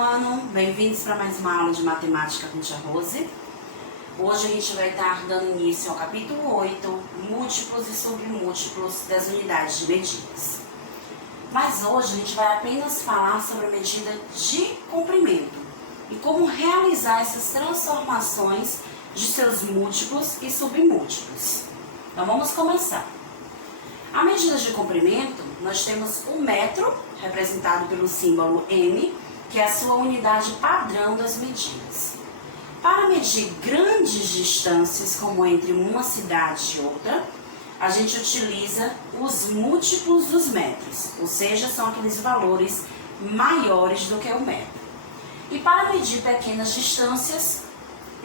ano, bem-vindos para mais uma aula de matemática com Tia Rose. Hoje a gente vai estar dando início ao capítulo 8, múltiplos e submúltiplos das unidades de medidas. Mas hoje a gente vai apenas falar sobre a medida de comprimento e como realizar essas transformações de seus múltiplos e submúltiplos. Então vamos começar. A medida de comprimento, nós temos o metro, representado pelo símbolo M, que é a sua unidade padrão das medidas. Para medir grandes distâncias, como entre uma cidade e outra, a gente utiliza os múltiplos dos metros, ou seja, são aqueles valores maiores do que o metro. E para medir pequenas distâncias,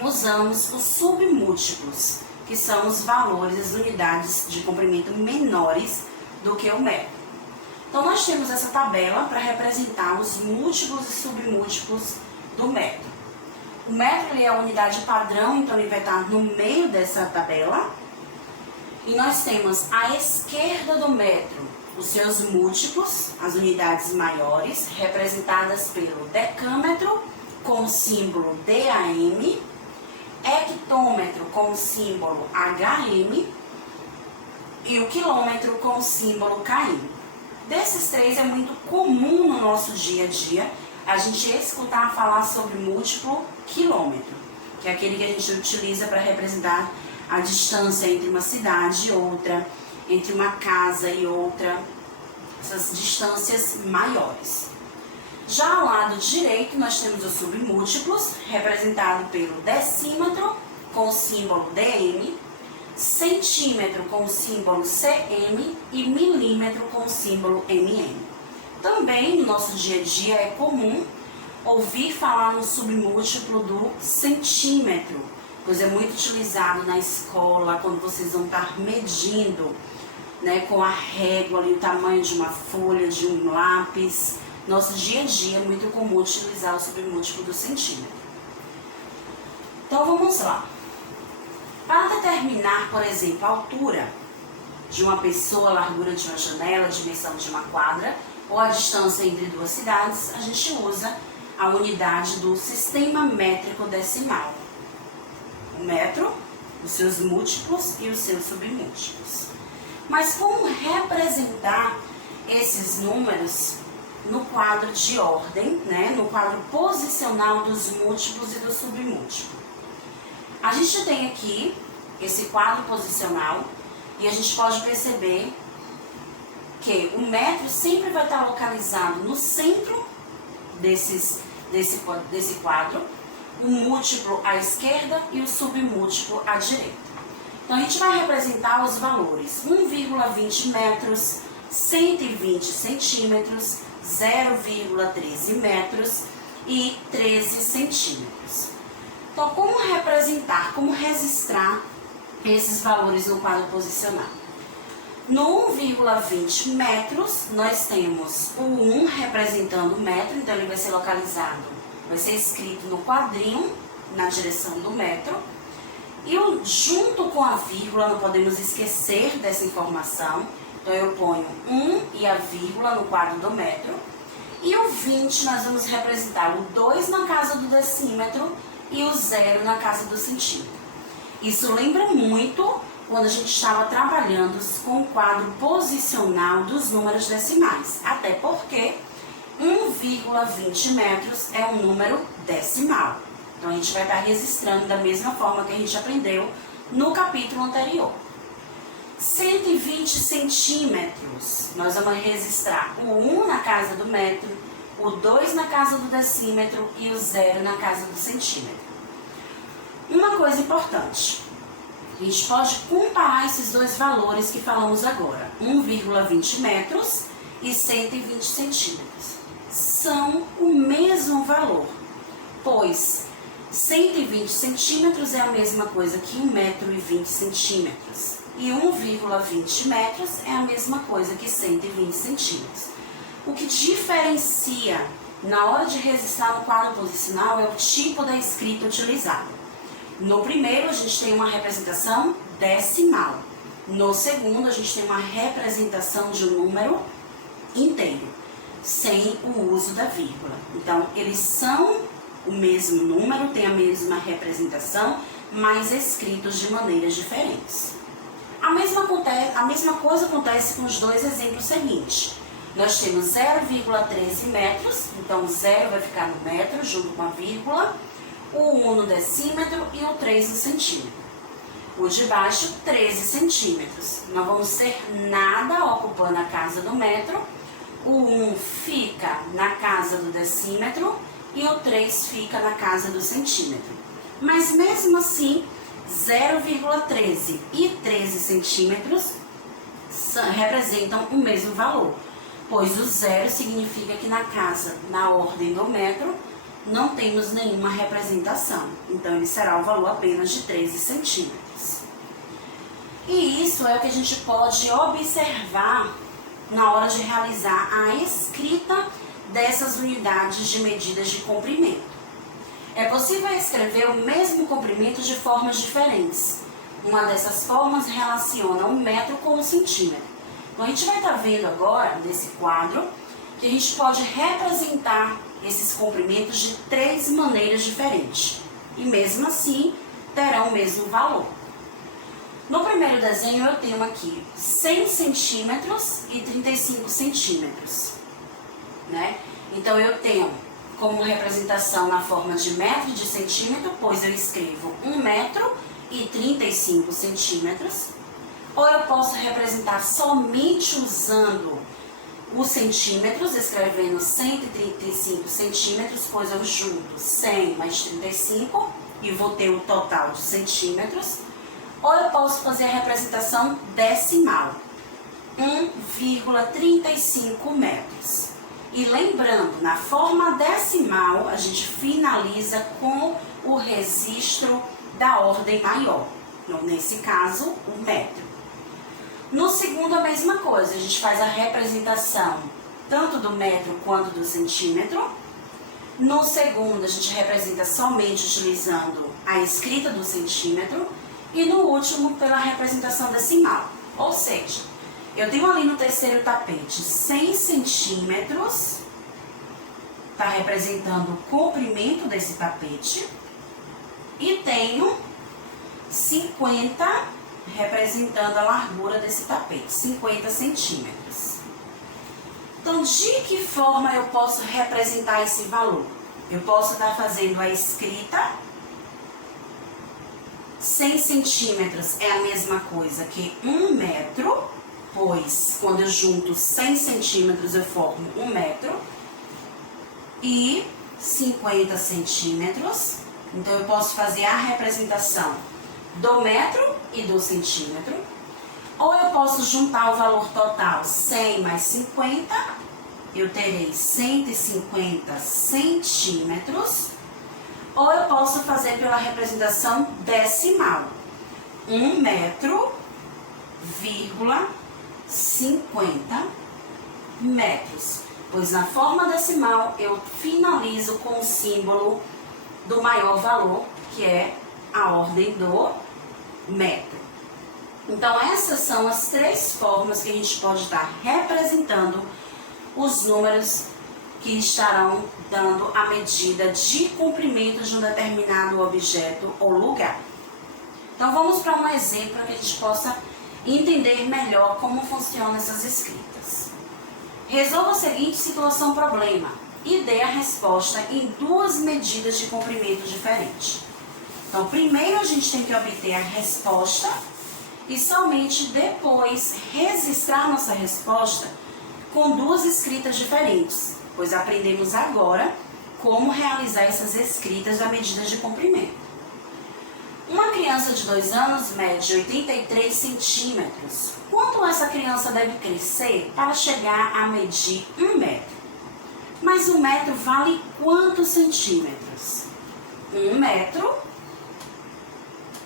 usamos os submúltiplos, que são os valores, as unidades de comprimento menores do que o metro. Então, nós temos essa tabela para representar os múltiplos e submúltiplos do metro. O metro ele é a unidade padrão, então ele vai estar no meio dessa tabela. E nós temos à esquerda do metro os seus múltiplos, as unidades maiores, representadas pelo decâmetro, com o símbolo DAM, hectômetro com o símbolo HM e o quilômetro com o símbolo KM. Desses três é muito comum no nosso dia a dia a gente escutar falar sobre múltiplo quilômetro, que é aquele que a gente utiliza para representar a distância entre uma cidade e outra, entre uma casa e outra, essas distâncias maiores. Já ao lado direito, nós temos os submúltiplos, representado pelo decímetro, com o símbolo DM, centímetro com o símbolo CM e milímetro com o símbolo MM. Também no nosso dia a dia é comum ouvir falar no submúltiplo do centímetro, pois é muito utilizado na escola, quando vocês vão estar medindo, com a régua ali, o tamanho de uma folha, de um lápis. Nosso dia a dia é muito comum utilizar o submúltiplo do centímetro. Então vamos lá. Para determinar, por exemplo, a altura de uma pessoa, a largura de uma janela, a dimensão de uma quadra ou a distância entre duas cidades, a gente usa a unidade do sistema métrico decimal. O metro, os seus múltiplos e os seus submúltiplos. Mas como representar esses números no quadro de ordem, no quadro posicional dos múltiplos e do submúltiplo? A gente tem aqui esse quadro posicional e a gente pode perceber que o metro sempre vai estar localizado no centro desse quadro, o múltiplo à esquerda e o submúltiplo à direita. Então a gente vai representar os valores 1,20 metros, 120 centímetros, 0,13 metros e 13 centímetros. Então, como representar, como registrar esses valores no quadro posicional? No 1,20 metros, nós temos o 1 representando o metro, então ele vai ser localizado, vai ser escrito no quadrinho, na direção do metro. E junto com a vírgula, não podemos esquecer dessa informação, então eu ponho 1 e a vírgula no quadro do metro. E o 20 nós vamos representar o 2 na casa do decímetro e o 0 na casa do centímetro. Isso lembra muito quando a gente estava trabalhando com o quadro posicional dos números decimais, até porque 1,20 metros é um número decimal. Então a gente vai estar registrando da mesma forma que a gente aprendeu no capítulo anterior. 120 centímetros, nós vamos registrar o 1 na casa do metro, o 2 na casa do decímetro e o 0 na casa do centímetro. Uma coisa importante, a gente pode comparar esses dois valores que falamos agora, 1,20 metros e 120 centímetros. São o mesmo valor, pois 120 centímetros é a mesma coisa que 1,20 metro e 1,20 metros é a mesma coisa que 120 centímetros. O que diferencia na hora de registrar no quadro posicional é o tipo da escrita utilizada. No primeiro, a gente tem uma representação decimal. No segundo, a gente tem uma representação de um número inteiro. sem o uso da vírgula. Então, eles são o mesmo número, têm a mesma representação, mas escritos de maneiras diferentes. A mesma coisa acontece com os dois exemplos seguintes. Nós temos 0,13 metros, então 0 vai ficar no metro junto com a vírgula, o 1 no decímetro e o 3 no centímetro. O de baixo, 13 centímetros. Não vamos ter nada ocupando a casa do metro. O 1 fica na casa do decímetro e o 3 fica na casa do centímetro. Mas mesmo assim, 0,13 e 13 centímetros representam o mesmo valor, pois o 0 significa que na ordem do metro, não temos nenhuma representação. Então, ele será o valor apenas de 13 centímetros. E isso é o que a gente pode observar na hora de realizar a escrita dessas unidades de medidas de comprimento. É possível escrever o mesmo comprimento de formas diferentes. Uma dessas formas relaciona o metro com o centímetro. Então, a gente vai estar vendo agora, nesse quadro, que a gente pode representar esses comprimentos de 3 maneiras diferentes. E mesmo assim, terão o mesmo valor. No primeiro desenho, eu tenho aqui 100 centímetros e 35 centímetros. Né? Então, eu tenho como representação na forma de metro e de centímetro, pois eu escrevo 1 metro e 35 centímetros. Ou eu posso representar somente usando os centímetros, escrevendo 135 centímetros, pois eu junto 100 mais 35 e vou ter o total de centímetros. Ou eu posso fazer a representação decimal, 1,35 metros. E lembrando, na forma decimal, a gente finaliza com o registro da ordem maior. Nesse caso, o metro. No segundo, a mesma coisa. A gente faz a representação tanto do metro quanto do centímetro. No segundo, a gente representa somente utilizando a escrita do centímetro. E no último, pela representação decimal. Ou seja, eu tenho ali no terceiro tapete 100 centímetros, está representando o comprimento desse tapete, e tenho 50 representando a largura desse tapete, 50 centímetros. Então, de que forma eu posso representar esse valor? Eu posso estar fazendo a escrita. 100 centímetros é a mesma coisa que 1 metro, pois quando eu junto 100 centímetros eu formo 1 metro, e 50 centímetros, então eu posso fazer a representação do metro e do centímetro, ou eu posso juntar o valor total 100 mais 50, eu terei 150 centímetros, ou eu posso fazer pela representação decimal, 1 metro, 50 metros. Pois na forma decimal eu finalizo com o símbolo do maior valor, que é a ordem do metro. Então, essas são as 3 formas que a gente pode estar representando os números que estarão dando a medida de comprimento de um determinado objeto ou lugar. Então, vamos para um exemplo para que a gente possa entender melhor como funcionam essas escritas. Resolva a seguinte situação-problema e dê a resposta em 2 medidas de comprimento diferentes. Então, primeiro a gente tem que obter a resposta e somente depois registrar nossa resposta com 2 escritas diferentes, pois aprendemos agora como realizar essas escritas da medida de comprimento. Uma criança de 2 anos mede 83 centímetros. Quanto essa criança deve crescer para chegar a medir 1 metro? Mas 1 metro vale quantos centímetros? 1 metro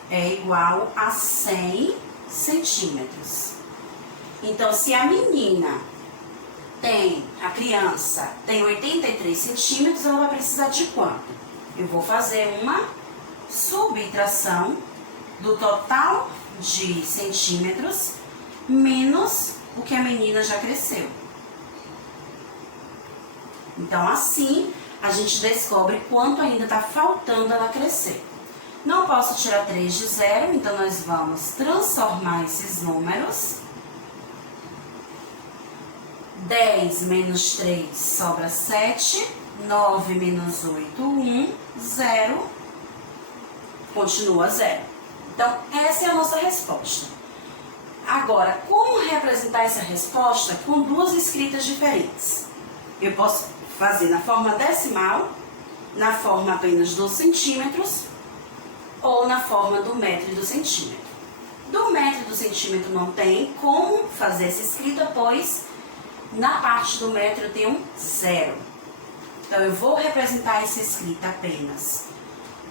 é igual a 100 centímetros. Então, se a criança tem 83 centímetros, ela vai precisar de quanto? Eu vou fazer uma subtração do total de centímetros menos o que a menina já cresceu. Então, assim, a gente descobre quanto ainda está faltando ela crescer. Não posso tirar 3 de 0, então nós vamos transformar esses números. 10 menos 3 sobra 7, 9 menos 8, 1, 0, continua 0. Então, essa é a nossa resposta. Agora, como representar essa resposta com duas escritas diferentes? Eu posso fazer na forma decimal, na forma apenas dos centímetros, ou na forma do metro e do centímetro. Do metro e do centímetro não tem como fazer essa escrita, pois na parte do metro eu tenho 0. Então, eu vou representar essa escrita apenas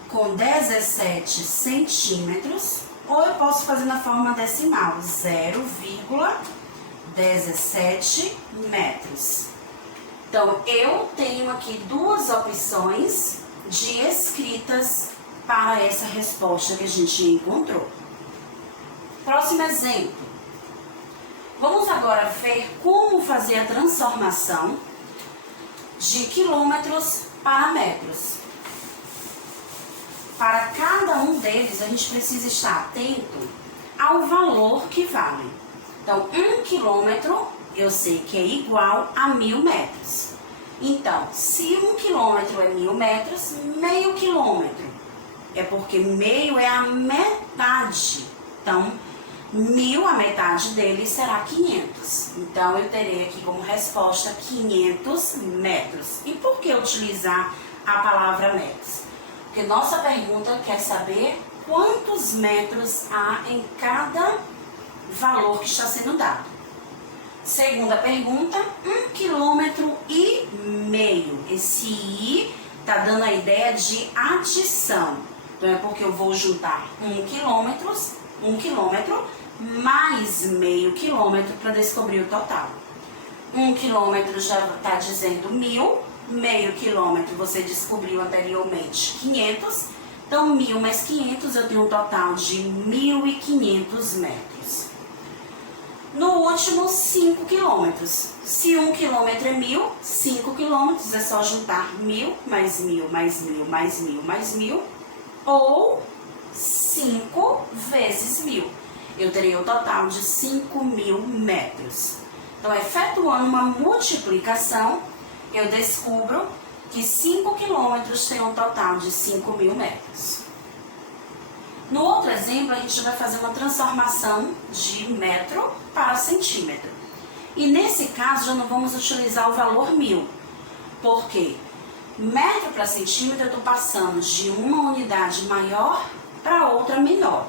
com 17 centímetros, ou eu posso fazer na forma decimal, 0,17 metros. Então, eu tenho aqui duas opções de escritas para essa resposta que a gente encontrou. Próximo exemplo. Vamos agora ver como fazer a transformação de quilômetros para metros. Para cada um deles, a gente precisa estar atento ao valor que vale. Então, 1 quilômetro, eu sei que é igual a 1000 metros. Então, se 1 quilômetro é 1000 metros, meio quilômetro é porque meio é a metade. Então, 1000, a metade dele será 500. Então, eu terei aqui como resposta 500 metros. E por que utilizar a palavra metros? Porque nossa pergunta quer saber quantos metros há em cada valor que está sendo dado. Segunda pergunta, 1,5 km. Esse I está dando a ideia de adição. Então, é porque eu vou juntar 1 quilômetro mais meio quilômetro para descobrir o total. 1 quilômetro já está dizendo 1000, meio quilômetro você descobriu anteriormente 500, então 1000 mais 500 eu tenho um total de 1500 metros. No último, 5 quilômetros. Se 1 quilômetro é 1000, 5 quilômetros é só juntar 1000 mais 1000 mais 1000 mais 1000 mais 1000, ou 5 vezes 1000. Eu terei o total de 5.000 metros. Então, efetuando uma multiplicação, eu descubro que 5 quilômetros tem um total de 5.000 metros. No outro exemplo, a gente vai fazer uma transformação de metro para centímetro. E nesse caso, já não vamos utilizar o valor 1000. Por quê? Metro para centímetro, eu estou passando de uma unidade maior para outra menor.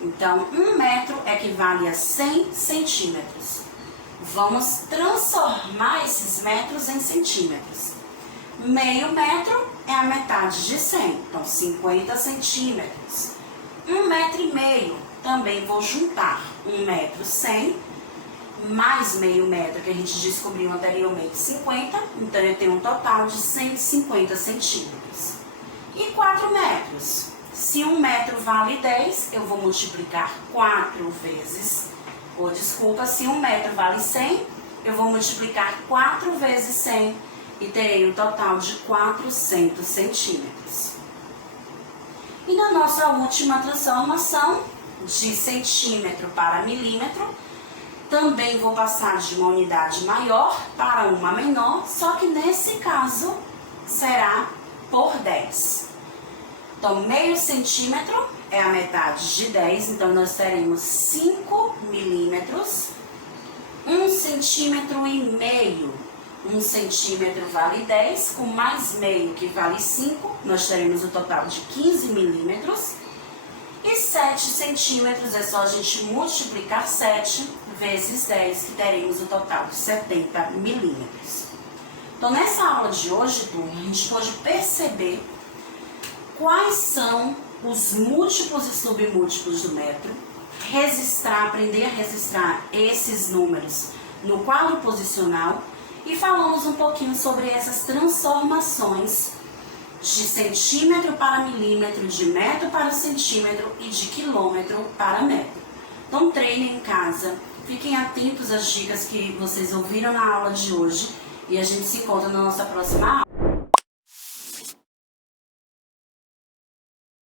Então, 1 metro equivale a 100 centímetros. Vamos transformar esses metros em centímetros. Meio metro é a metade de 100, então 50 centímetros. 1,5 metro, também vou juntar 1 metro 100, mais meio metro que a gente descobriu anteriormente 50, então eu tenho um total de 150 centímetros. E 4 metros. Se 1 metro vale 10, eu vou multiplicar 4 vezes, ou desculpa, se 1 metro vale 100, eu vou multiplicar 4 vezes 100 e terei um total de 400 centímetros. E na nossa última transformação, de centímetro para milímetro, também vou passar de uma unidade maior para uma menor, só que nesse caso será por 10. Então, meio centímetro é a metade de 10, então nós teremos 5 milímetros. 1,5 centímetro. 1 centímetro vale 10, com mais meio que vale 5, nós teremos o total de 15 milímetros. E 7 centímetros é só a gente multiplicar 7 vezes 10, que teremos o total de 70 milímetros. Então, nessa aula de hoje, turma, a gente pode perceber quais são os múltiplos e submúltiplos do metro, aprender a registrar esses números no quadro posicional, e falamos um pouquinho sobre essas transformações de centímetro para milímetro, de metro para centímetro e de quilômetro para metro. Então, treinem em casa, fiquem atentos às dicas que vocês ouviram na aula de hoje E a gente se encontra na nossa próxima aula.